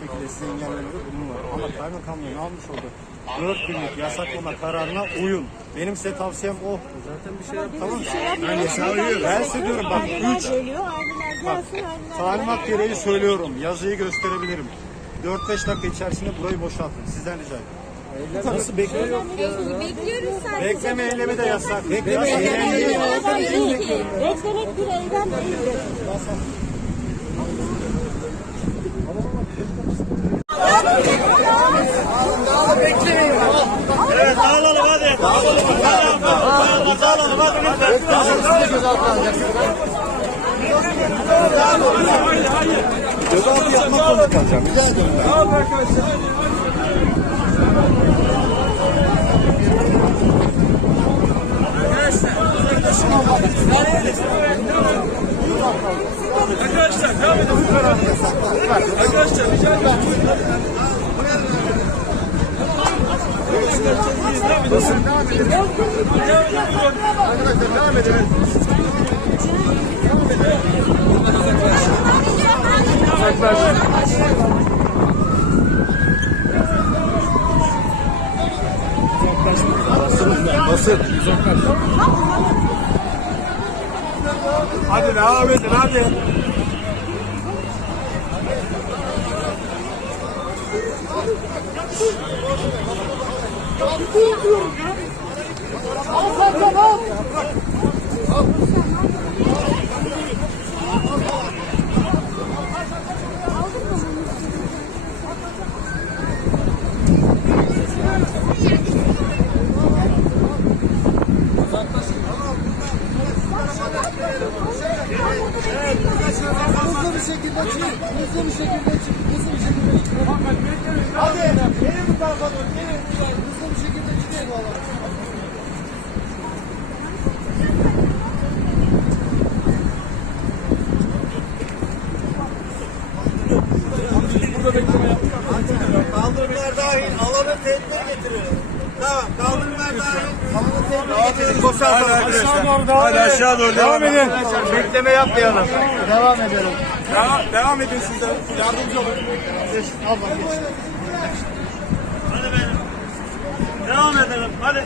şekilde size engellemede bulunurlar. Ama kaymakamlığın almış olduğu 4 günlük yasaklama kararına uyun. Benim size tavsiyem o. Zaten bir şey Tamam. Yani söylüyorum. Ben size diyorum bak 3 geliyor, aileler gelsin, aileler talimat gereği söylüyorum. Yazıyı gösterebilirim. 4-5 dakika içerisinde burayı boşaltın. Sizden rica ederim. Nasıl bekliyor? Bekliyoruz sadece. Bekleme eylemi de yasak. Beklemek Bekleme eylemi de yasak. bir eylem değildir. Evet dağılalım hadi. Dağılalım. Dağılalım. Dağılalım hadi lütfen. Gözaltı yapmak zorunda kalacağım. Rica ederim ben. Arkadaşlar devam edin. Arkadaşlar rica ederim. Arkadaşlar devam edelim. Basın. Hadi devam edin hadi. Hızlı bir şekilde çık. Hızlı bir şekilde çık. Hızlı bir şekilde çık. Hadi. Gelin bu tarafa doğru. Gelin. Hızlı bir şekilde çıkayım valla. Kaldırımlar dahil alanı tedbir getiriyor. Tamam kaldırımlar tedbir getiriyor. Boşaltalım arkadaşlar. Hadi aşağı doğru devam edin. Bekleme yapmayalım. Devam edelim. Devam, devam edin siz de. Yardımcı olun. Al bak geç. Hadi benim. Devam edelim. Hadi.